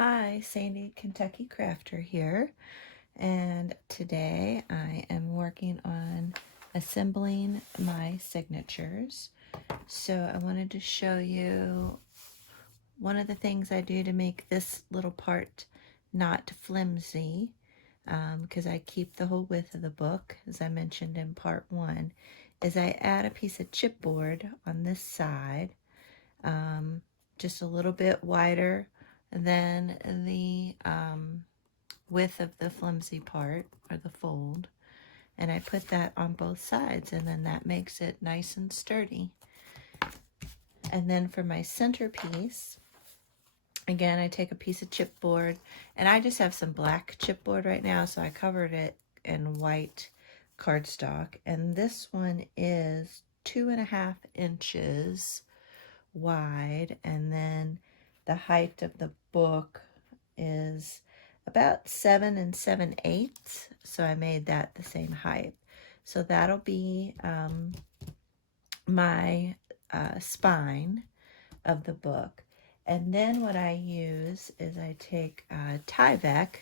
Hi, Sandy Kentucky Crafter here, and today I am working on assembling my signatures. So I wanted to show you one of the things I do to make this little part not flimsy, because I keep the whole width of the book, as I mentioned in part one, is I add a piece of chipboard on this side, just a little bit wider than the width of the flimsy part or the fold, and I put that on both sides, and then that makes it nice and sturdy. And then for my centerpiece, again, I take a piece of chipboard, and I just have some black chipboard right now, so I covered it in white cardstock, and this one is 2.5 inches wide, and then the height of the book is about 7 7/8, so I made that the same height. So that'll be my spine of the book. And then what I use is I take Tyvek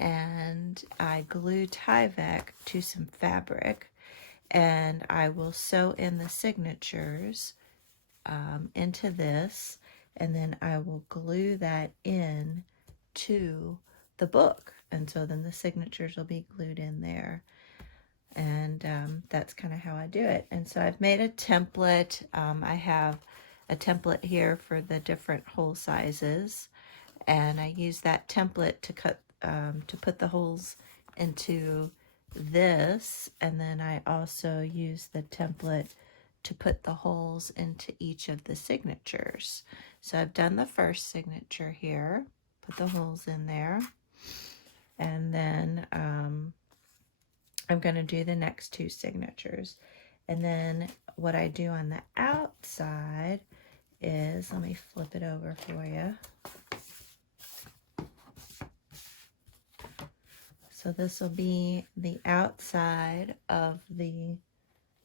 and I glue Tyvek to some fabric, and I will sew in the signatures into this, and then I will glue that in to the book, and so then the signatures will be glued in there, and that's kind of how I do it. And so I've made a template. I have a template here for the different hole sizes, and I use that template to cut to put the holes into this, and then I also use the template to put the holes into each of the signatures. So I've done the first signature here, put the holes in there, and then I'm going to do the next two signatures. And then what I do on the outside is, let me flip it over for you. So this will be the outside of the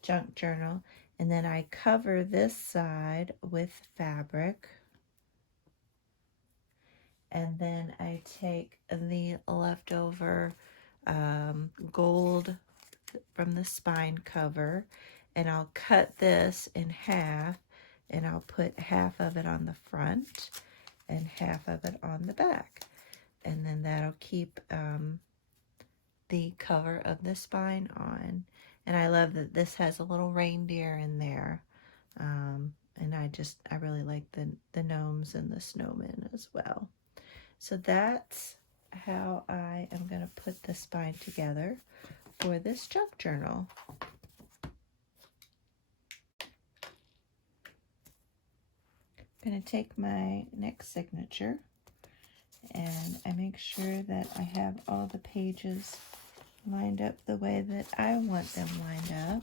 junk journal, and then I cover this side with fabric, and then I take the leftover gold from the spine cover, and I'll cut this in half, and I'll put half of it on the front and half of it on the back, and then that'll keep the cover of the spine on. And I love that this has a little reindeer in there, and I really like the gnomes and the snowmen as well. So that's how I am going to put the spine together for this junk journal. I'm going to take my next signature, and I make sure that I have all the pages lined up the way that I want them lined up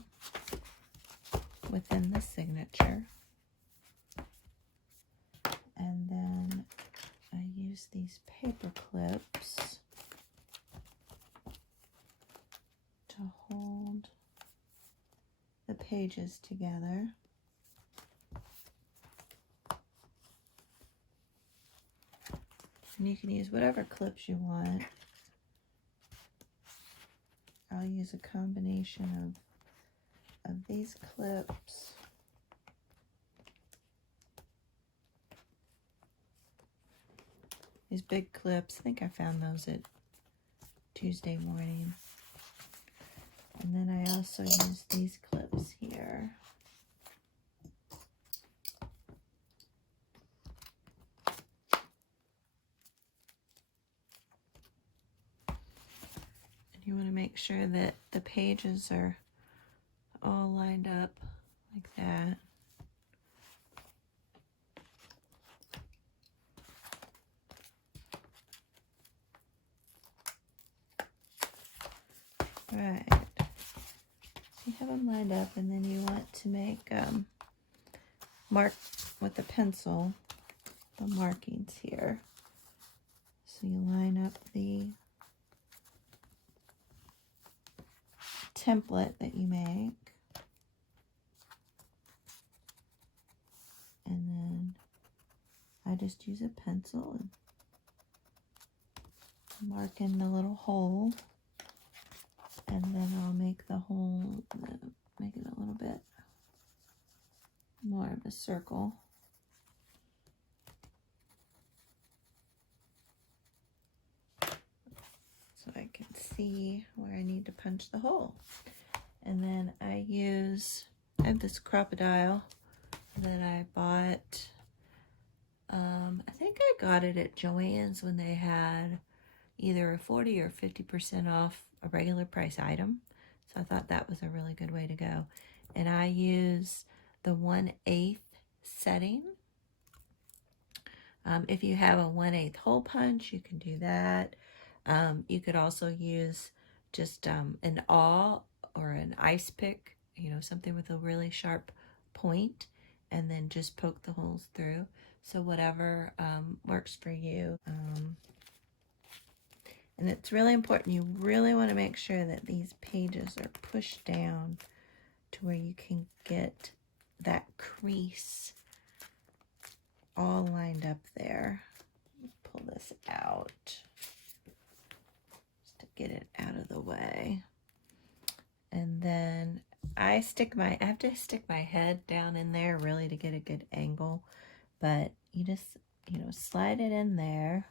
within the signature. And then I use these paper clips to hold the pages together. And you can use whatever clips you want. I'll use a combination of these clips. These big clips, I think I found those at Tuesday morning. And then I also use these clips here. And you want to make sure that the pages are all lined up like that. Right. So you have them lined up, and then you want to make mark with a pencil the markings here. So you line up the template that you make, and then I just use a pencil and mark in the little hole, and then I'll make the hole, make it a little bit more of a circle. So I can see where I need to punch the hole. And then I have this crocodile that I bought. I think I got it at Joann's when they had either a 40 or 50% off a regular price item. So I thought that was a really good way to go. And I use the 1/8 setting. If you have a 1/8 hole punch, you can do that. You could also use just an awl or an ice pick, something with a really sharp point, and then just poke the holes through. So whatever works for you. And it's really important. You really want to make sure that these pages are pushed down to where you can get that crease all lined up there. Pull this out just to get it out of the way. And then I have to stick my head down in there really to get a good angle. But you just, slide it in there,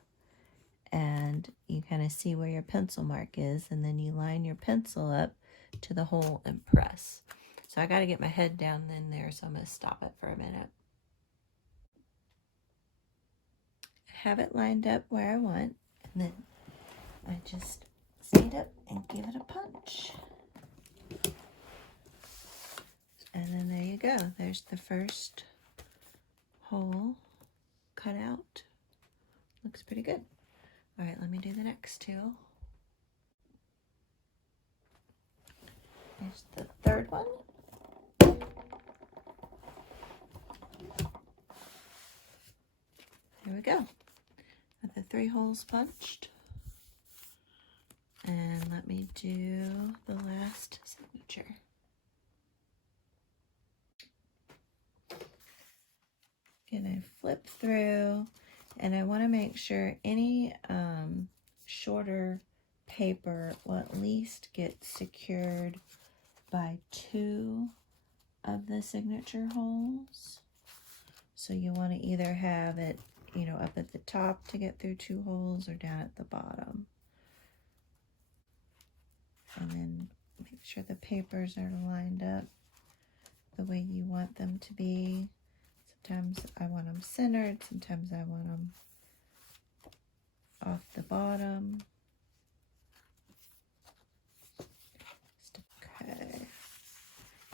and you kind of see where your pencil mark is, and then you line your pencil up to the hole and press. So I got to get my head down in there, so I'm going to stop it for a minute. Have it lined up where I want, and then I just speed up and give it a punch. And then there you go. There's the first hole cut out. Looks pretty good. All right, let me do the next two. Here's the third one. Here we go. Got the 3 holes punched. And let me do the last signature. Gonna flip through, and I want to make sure any shorter paper will at least get secured by 2 of the signature holes. So you want to either have it, up at the top to get through 2 holes, or down at the bottom. And then make sure the papers are lined up the way you want them to be. Sometimes I want them centered, sometimes I want them off the bottom. Okay,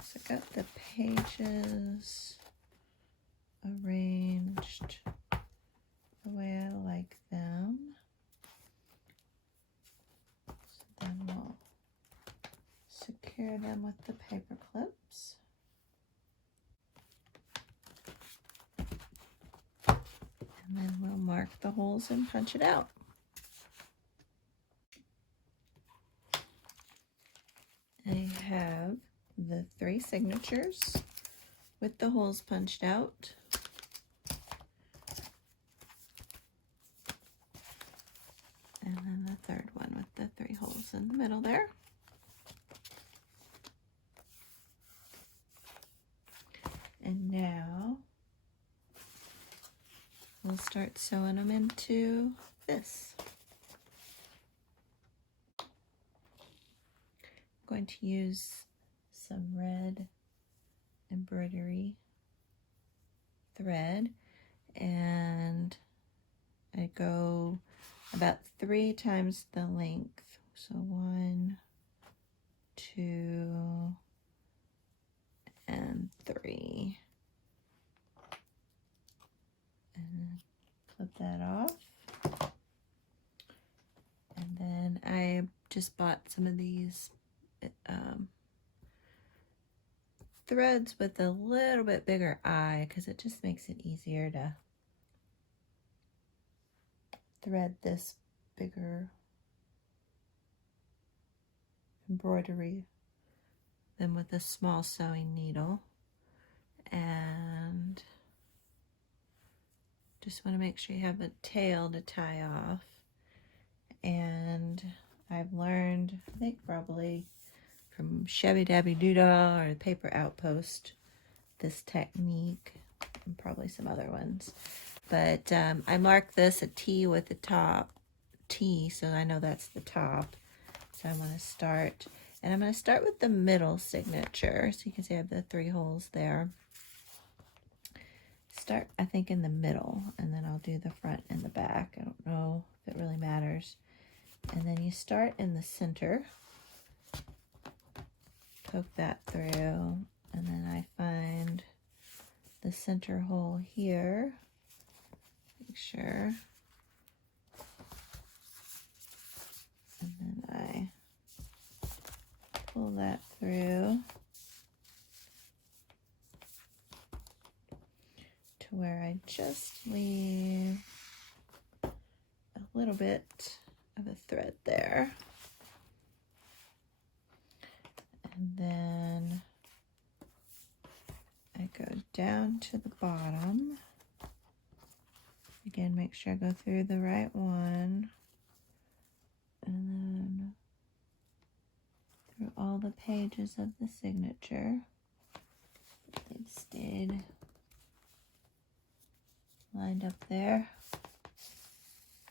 so I got the pages arranged the way I like them. So then we'll secure them with the paper clips. And then we'll mark the holes and punch it out. I have the 3 signatures with the holes punched out. And then the third one with the 3 holes in the middle there. And now we'll start sewing them into this. I'm going to use some red embroidery thread, and I go about 3 times the length. So 1, 2, and 3. And flip that off. And then I just bought some of these threads with a little bit bigger eye, because it just makes it easier to thread this bigger embroidery than with a small sewing needle. And just want to make sure you have a tail to tie off. and I've learned, I think probably from Shabby Dabby Doodah or the Paper Outpost, this technique, and probably some other ones. But I marked this a T with the top T, so I know that's the top. So I'm going to start, and I'm going to start with the middle signature. So you can see I have the 3 holes there. Start, I think, in the middle, and then I'll do the front and the back. I don't know if it really matters. And then you start in the center, poke that through, and then I find the center hole here. Make sure. And then I pull that through to where I just leave a little bit of a thread there. And then I go down to the bottom. Again, make sure I go through the right one. And then through all the pages of the signature. They've stayed lined up there.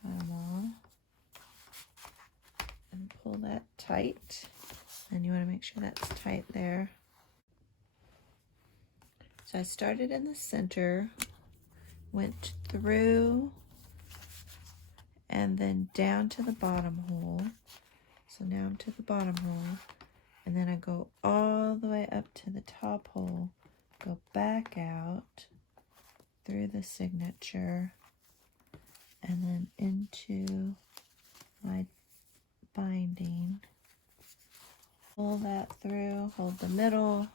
Got them all. And pull that tight. And you want to make sure that's tight there. So I started in the center, went through, and then down to the bottom hole. So now I'm to the bottom hole, and then I go all the way up to the top hole, go back out through the signature, and then into my binding. Pull that through, hold the middle,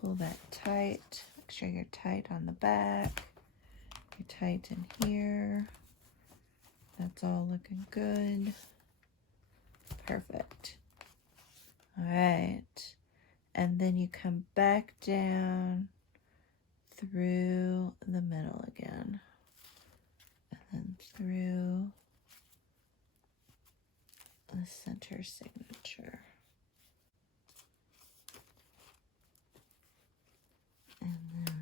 pull that tight, make sure you're tight on the back, you're tight in here. That's all looking good. Perfect. All right. And then you come back down through the middle again. And then through the center signature. And then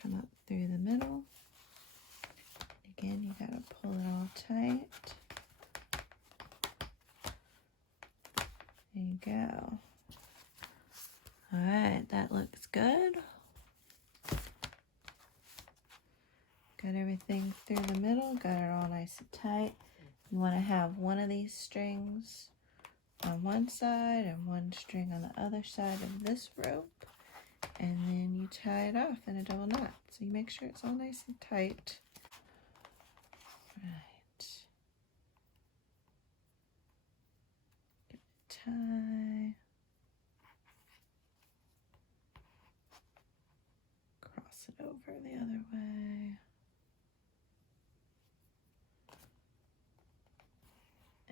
come up through the middle. Again, you gotta pull it all tight. There you go. All right, that looks good. Got everything through the middle, got it all nice and tight. You want to have one of these strings on one side and one string on the other side of this rope, and then you tie it off in a double knot. So you make sure it's all nice and tight. Right. Give it a tie. Cross it over the other way.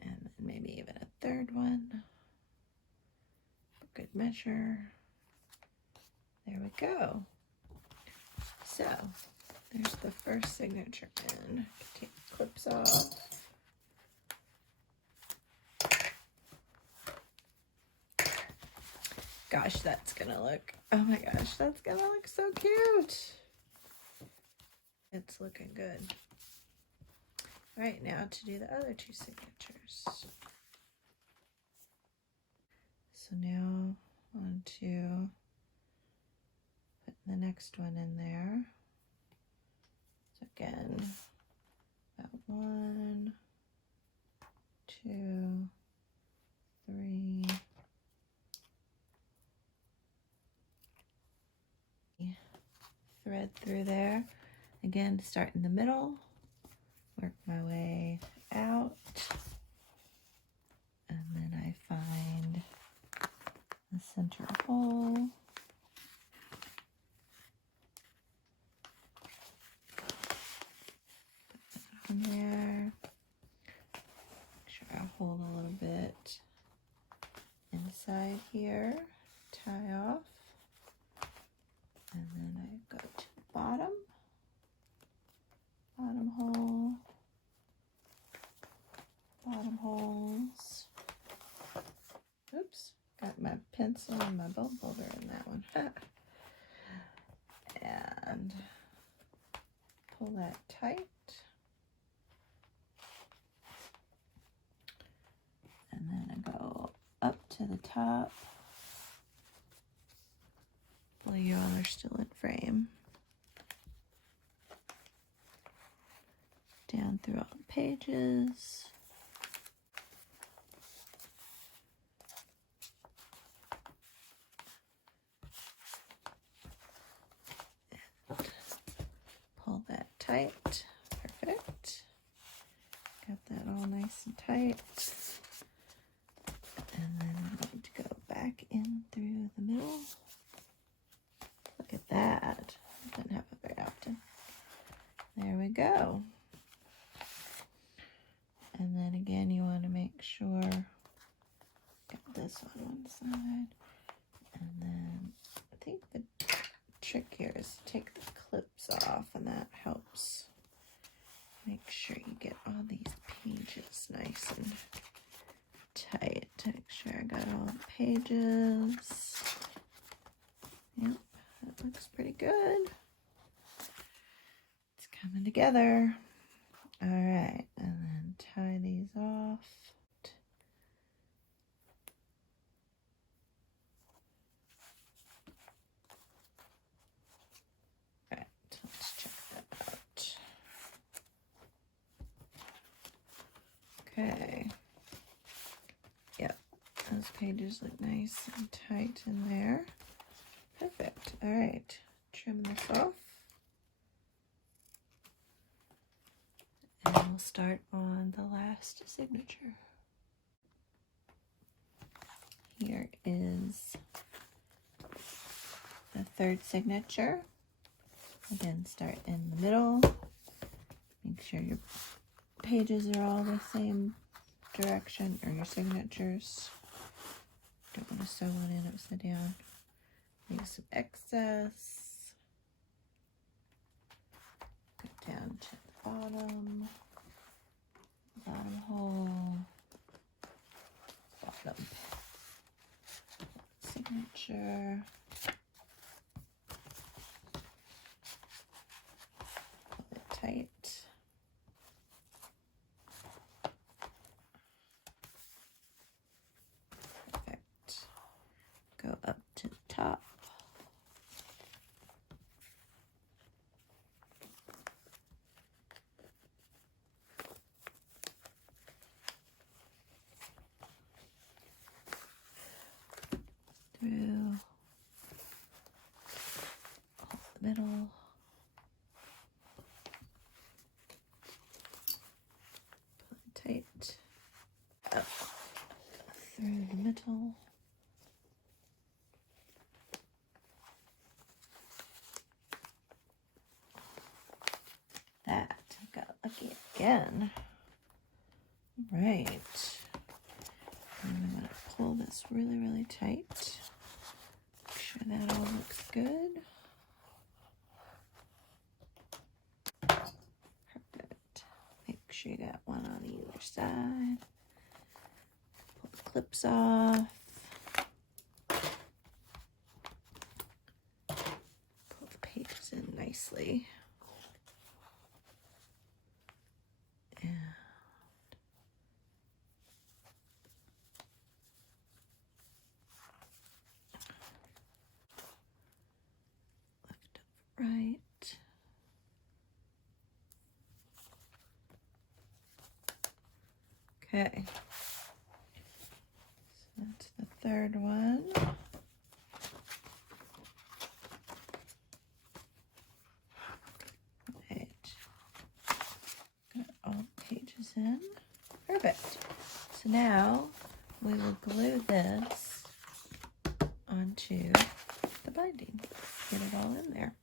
And then maybe even a third one. For good measure. There we go. So, there's the first signature in. Take the clips off. Gosh, that's gonna look, oh my gosh, that's gonna look so cute. It's looking good. All right, now to do the other 2 signatures. So now on to put the next one in there. So again, about 1, 2, 3. Thread through there. Again, start in the middle, work my way out, and then I find the center hole. Put that on there. Make sure I hold a little bit inside here, tie off, and then I go to the bottom hole, pencil and my bone folder in that one. And pull that tight. And then I go up to the top while you all are still in frame. Down through all the pages. And pull that tight. Perfect. Got that all nice and tight. And then I'm going to go back in through the middle. Look at that. Doesn't happen very often. There we go. And then again, you want to make sure, got this on one side. And then I think the trick here is to take the clips off, and that helps make sure you get all these pages nice and tight. Make sure I got all the pages. Yep, that looks pretty good. It's coming together. All right, and then tie these off. All right, let's check that out. Okay. Yep, those pages look nice and tight in there. Perfect. All right, trim this off. And we'll start on the last signature. Here is the third signature. Again, start in the middle. Make sure your pages are all the same direction, or your signatures. Don't want to sew one in upside down. Leave some excess. Go down to the bottom hole, bottom signature. Pull it tight. Perfect. Go up to the top. Through the middle. Pull it tight. Up through the middle. That got lucky again. Right. And I'm going to pull this really, really tight. Make sure that all looks good. Perfect. Make sure you got one on either side. Pull the clips off. Pull the pages in nicely. Right. Okay. So that's the third one. Right. Got all the pages in. Perfect. So now we will glue this onto the binding. Get it all in there.